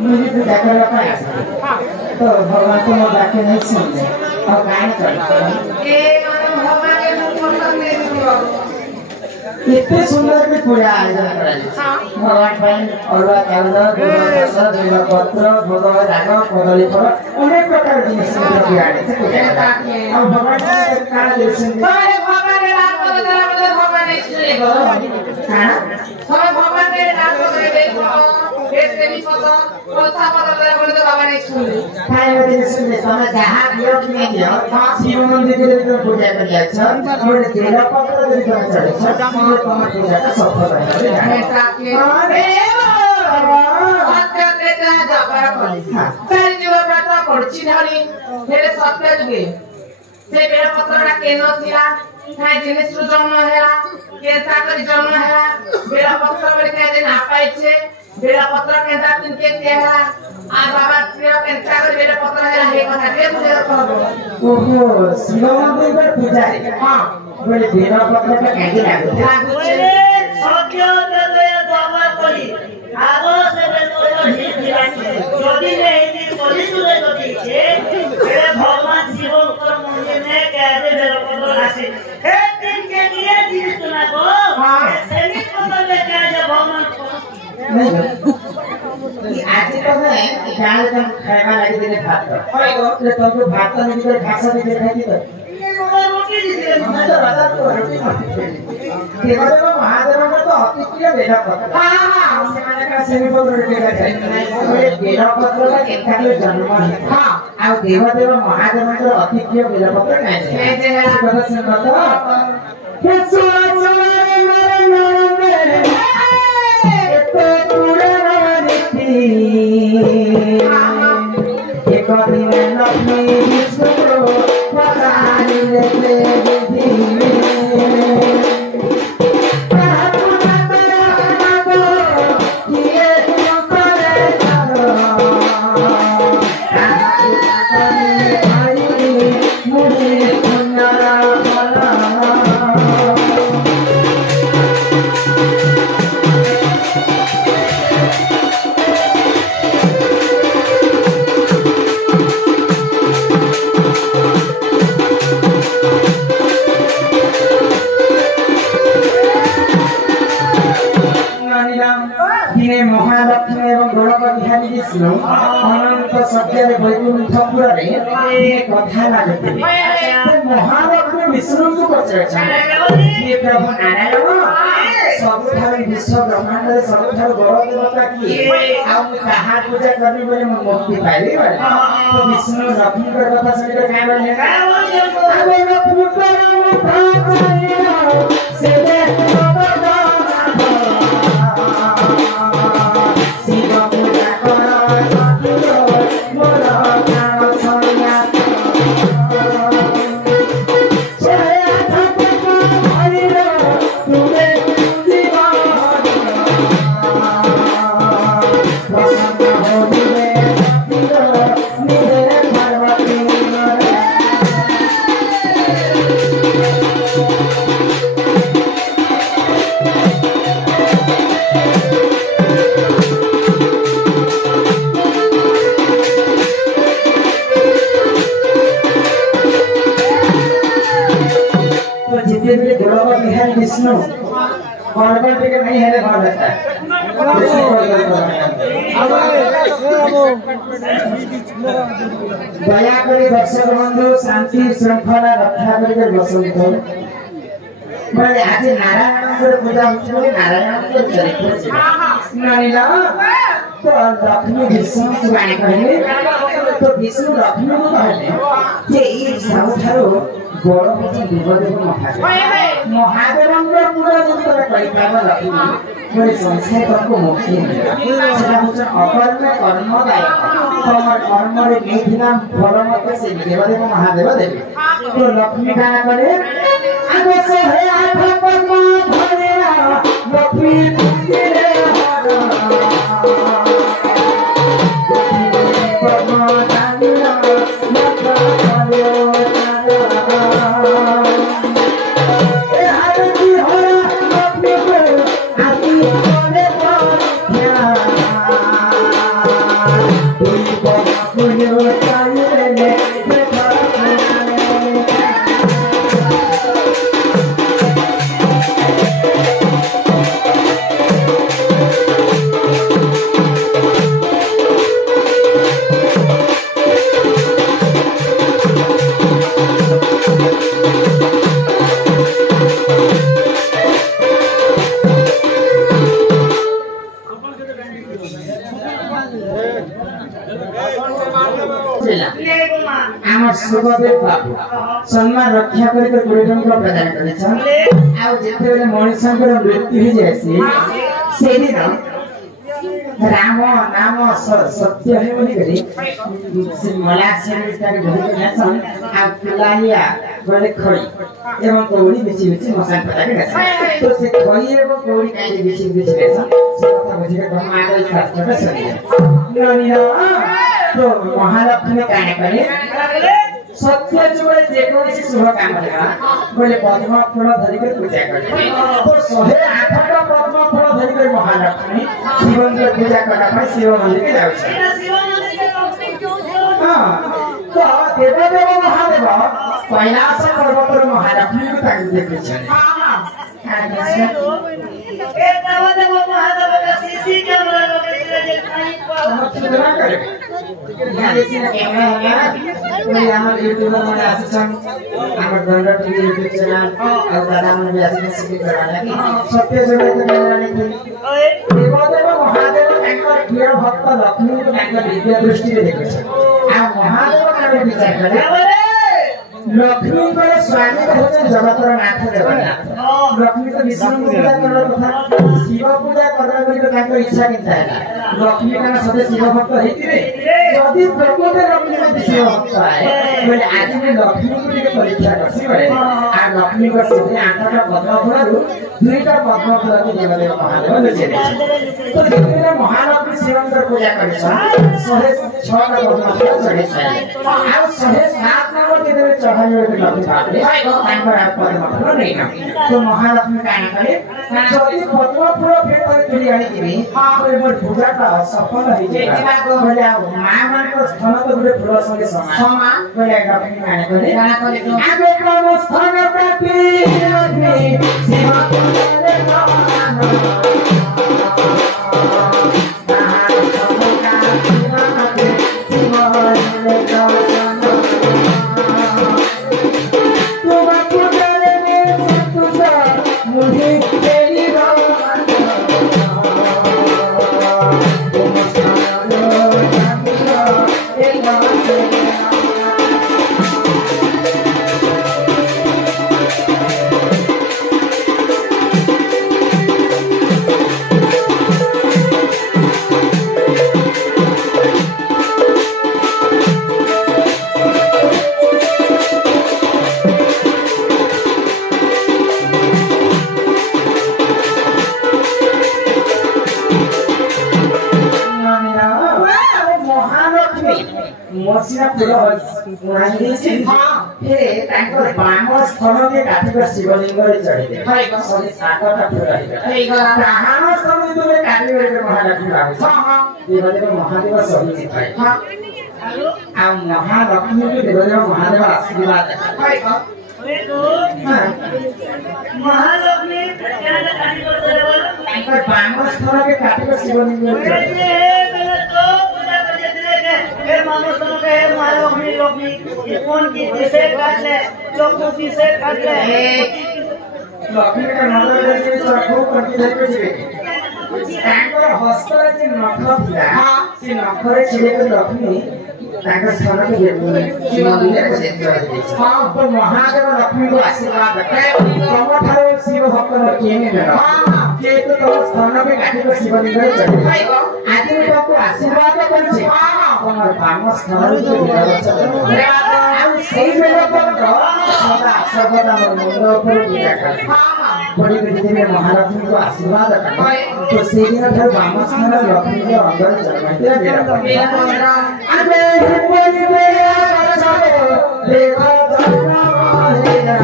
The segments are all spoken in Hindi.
मुझे पूजा करना पड़ा तो भगवान को मैं बाकी नहीं सुनते और गाने चलते भगवान के मुख पसंद नहीं इतने सुंदर भी पूजा आयोजन करा भगवान ପାଇଁ ଅରୁଆ ଚାଉଳ ବେଲ ପତ୍ର ଭୋଗ ରାଗ କଦଳୀ ଫଳ ଅନେକ ପ୍ରକାର ଜିନିଷ ତିଆରି ଆଣିছে ଆଉ ଭଗବାନ କାଣା ଦେଇଛନ୍ତି भगवान के नाम को देला भगवान इसलिए କାଣା हमें भगवान के नाम को देले ऐसे भी पता कोसा पता देला बोले तो भगवान इसलिए ଖାଇବା ଜିନିଷ ତମେ ଯାହା ଦିଅ କି ନାହିଁ ଦିଅ ଶିବ ମନ୍ଦିରରେ ତ ପୂଜା କରି ଯାଉଛ ଗୋଟେ ବେଲ ପତ୍ର ଯଦି ତମେ ଚଢିଛ ତମ ପୂଜାଟା ସଫଳ ହେଇଯାଏ सत्य देता जापर करी सारी जीव व्रत पड़छि धरी हेले सत्य जुगे से बेल पत्रटा केन थिला काय जिनिस रु जन्म हेला केता करी जन्म हेला बेल पत्र बले काय दिन आपाइछे बेल पत्र केता किनके केला आ बाबा प्रिय केता करी बेल पत्र हेला हे कथा के बुझे कहबो ओहो शिव मन्दिर पूजा हां बोले बेल पत्रटा काहे लागुछे सत्य दया बाबा करी आगो से बेलो ही दिलानी যদি নেহি করি তুলে যদি ছে এ ভগবান শিব উপর মন্দির में कहते बेलपत्र আসে হে দিন के लिए जिस तुना को सेनी पत्र लेके आ जा भगवान आज तो है गाल का खाना लगी देने भात होय गो ले तुमको भात नहीं तो भाषा नहीं खाती तो रोटी दी दे मैं तो बता तो रोटी देवदेव महादेव का तो अति प्रिय बेल पत्र हां हां सेमाने का सेमी पत्र रोटी का जाय बोले बेल पत्र का केता के जन्म है हां आ देवदेव महादेव का अति प्रिय बेल पत्र काहे है कथा से बता के सुरा सुरा मेरे नंदे तो पूरा रीति एक दिन लक्ष्मी विष्णु परानी ले महालक्ष्मी एवं गणपति बिहारी विष्णु अनंत सत्य वैकुंठ पुरे कथा लगते महालक्ष्मी विष्णु को पचारे प्रभु नारायण सबुठार विश्व ब्रह्मांड सबुठार बड़ देवता किए कहा पूजा करनी बोले मुक्ति पाइबे तो विष्णु लक्ष्मी को कथा सुनिले काय बोले आवे लक्ष्मी परम से विष्णु गणपति के नहीं है भाव देता है दया करी दर्शक बंधु शांति श्रृंखला रक्षा करके बसंत बोले आज नारायण को पूजा होती नारायण को चरित्र नारीला तो लक्ष्मी विष्णु की वाणी कहले तो विष्णु लक्ष्मी को कहले जे ई सबठारो बड़ होती देवदेव महादेव पूरा जब तक कई पाव लक्ष्मी पूरे संसार को मुक्ति सेटा होछ अकर्म कर्मदायक तमर कर्म रे नेथिना फल मत से देवदेव महादेव देवे तो लक्ष्मी गाना करे आगो से हे आठ कर्म धरेला लक्ष्मी पुंजिरे আমার সুখদেব বাবু সম্মান রক্ষা করে কোটি টঙ্কা প্রদান করেছেন ଆଉ ଯେତେବେଳେ ମଣିଷଙ୍କର ମୃତ୍ୟୁ ହେଇଯାଇଛି ସେଦିନ ରାମ ନାମ ସତ୍ୟ ହେ ବୋଲିକରି ମଲା ସେଟାକୁ ଧରିକି ନେସନ୍ ଆଉ ପିଲାଳିଆ ବୋଲେ ଖଇ ଏବଂ କଉଡ଼ି ବିଛି ବିଛି ମଶାନ ପତାକେ ନେସନ୍ ତ ସେ ଖଇ ଏବଂ କଉଡ଼ି କାହିଁକି ବିଛି ବିଛି ନେସନ୍ ସେ କଥା ବୁଝିକି ବ୍ରହ୍ମାଣ୍ଡ ଶାସ୍ତ୍ରଟା ସରିଯାଏ তো মহালক্ষ্মী কানে করে সত্য যুগে যে কোনসি শুভ কাম হেবা বলে পদ্ম ফুল ধরি করে পূজা করে তো 108টা পদ্ম ফুল ধরি করে মহালক্ষ্মী শিবঙ্কর পূজা করা হয় শিব মন্দিরে যাচ্ছে হ্যাঁ তো দেবদেব মহাদেব কৈলাস পর্বতের মহালক্ষ্মী তাকে দেখেছেন ए देवदेव महादेव का सीसी कैमरा लगे जे खाई আমার ইউটিউবার মানে আসছেন আমার গন্ডা টিভি ইউটিউব চ্যানেল আর দাদা মানে भी আসছেন সিটি করা লাগি সত্য জগতে মেলা নাকি দেবদেব মহাদেব তাঙ্কর প্রিয় ভক্ত লক্ষ্মীকে তাঙ্কর দিব্য দৃষ্টিতে দেখেছেন আর মহাদেব কানে বিচার করে লক্ষ্মীଙ୍କର ସ୍ୱାମୀ ହଉଛନ୍ତି ଜଗତର ନାଥ ଜଗନ୍ନାଥ ଲକ୍ଷ୍ମୀ ତ ବିଷ୍ଣୁ ପୂଜା କରିବା କଥା ଶିବ ପୂଜା କରିବା ବୋଲି ତାଙ୍କ ଇଚ୍ଛା କିନ୍ତୁ ହେଲା ଲକ୍ଷ୍ମୀ କାରଣ ସତେ ଶିବ ଭକ୍ତ ହେଇଥିବେ ଯଦି ପ୍ରକୃତରେ ଲକ୍ଷ୍ମୀ ଯଦି ଶିବ ଭକ୍ତ ଆଏ ବୋଲେ ଆଜି ମୁଁ ଲକ୍ଷ୍ମୀଙ୍କୁ ଟିକେ ପରୀକ୍ଷା କରିଛି ବୋଲେ ଆଉ ଲକ୍ଷ୍ମୀଙ୍କ ସେଠି 8ଟା ପଦ୍ମ ଫୁଲରୁ 2ଟା ପଦ୍ମ ଫୁଲକୁ ଦେବଦେବ ମହାଦେବ ଲୁଚେଇ ଦେଇଛନ୍ତି ତ ଯେତେବେଳେ ମହାଲକ୍ଷ୍ମୀ ଶିବଙ୍କର ପୂଜା କରିଛନ୍ତି 106ଟା ପଦ୍ମ ଫୁଲ ଚଢ଼େଇ ସାରିଲେ ଆଉ 107 ନମ୍ବର ଯେତେବେଳେ चढ़ाई लक्ष्मी बाबरे पद्म फूल नहीं ना तो महालक्ष्मी काना करे जदि पद्म फूल फेर कर तुली आनी दिबी मोर पूजा का सफल होई जेबा बोले मां मान को स्थान तो गुटे फूल संगे समान बोले लक्ष्मी काना करे आगे कोन स्थान प्रति लक्ष्मी सेवा करे मसीना फूल नांदी छी हां हे तांकर बाम स्थल के काठी पर शिवलिंग रे चढ़ी दे हाय को सने 7टा फूल रही हे डाहान स्थल में काठी रे महालक्ष्मी बाबू हां हां देवदेव महादेव सही सिखाई हां आ महालक्ष्मी के देवदेव महादेव आशीर्वाद हाय को महालक्ष्मी क्या काठी पर चढ़े तांकर बाम स्थल के काठी पर शिवलिंग रे चढ़ी फिर मानव के महालक्ष्मी लक्ष्मी कौन की दिशे काट ले चोकू दिशे काट ले लक्ष्मी का नजर से चोकू करके लेके जिवे तांकर हस्त जे नख थिला से नख रे छिले के लक्ष्मी तांकर स्थान के जेबुले शिवलिंग रे जेत्र हां पर महादेव लक्ष्मी को आशीर्वाद दे तमठारो शिव भक्त केने न जे तो स्थान पे काठी को शिवलिंग रे चढ़े आदि को आशीर्वाद करछे আমার বামস স্থান আমি সেই বেলা পর্যন্ত সদা সর্বদা মন্দির উপর পূজা করি বড়ি বিধিরে মহালক্ষ্মীকে আশীর্বাদ করি তো সেই দিন ঠার বামস স্থান লক্ষ্মীকে অঙ্গরে জন্মাইতে বেরা আমি পরিবে আছাবে দেখো জন্ম হেরা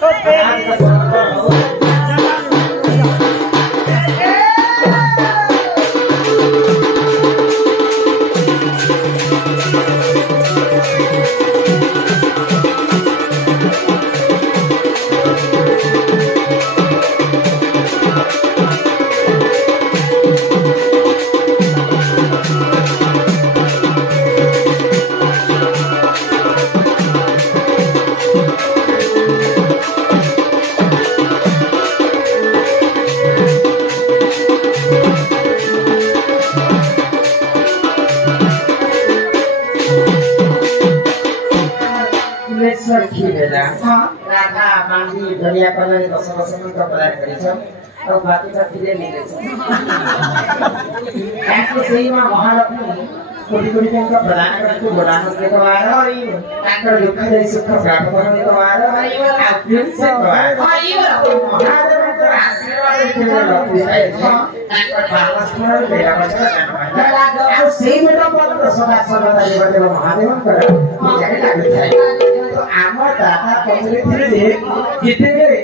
तो ହେଲା ହଁ ରାଧା ବାନ୍ଧି ଧରିଆ କଲେ 10 ବର୍ଷ ମନ୍ତ୍ର ପ୍ରଦାନ କରିଛ ଆଉ ବାକିଟା ଫିରେ ନେଇଛ ତାଙ୍କୁ ସେଇ ମା ମହାଲକ୍ଷ୍ମୀ କୋଟି କୋଟି ଟଙ୍କା ପ୍ରଦାନ କରନ୍ତୁ ବଡ଼ାନ ଦେବାର ତାଙ୍କର ଦୁଃଖ ଦେଇ ସୁଖ ପ୍ରାପ୍ତ କରିବାର ଆଉ ପ୍ରିନ୍ସ ମହାଦେବଙ୍କର ଆଶୀର୍ବାଦ ଲକ୍ଷ୍ମୀ ତାଙ୍କର ବାମସ୍ମରଣ ଦେବା ଆଉ ସେଇ ମେଟ ପତ୍ର ସଦା ସର୍ବଦା ଦେବ ମହାଦେବଙ୍କର ପୂଜାରେ ଲାଗିଥାଏ। ଆମ ଦାଦା କହିଥିଲେ ଯେ ଯେତେବେଳେ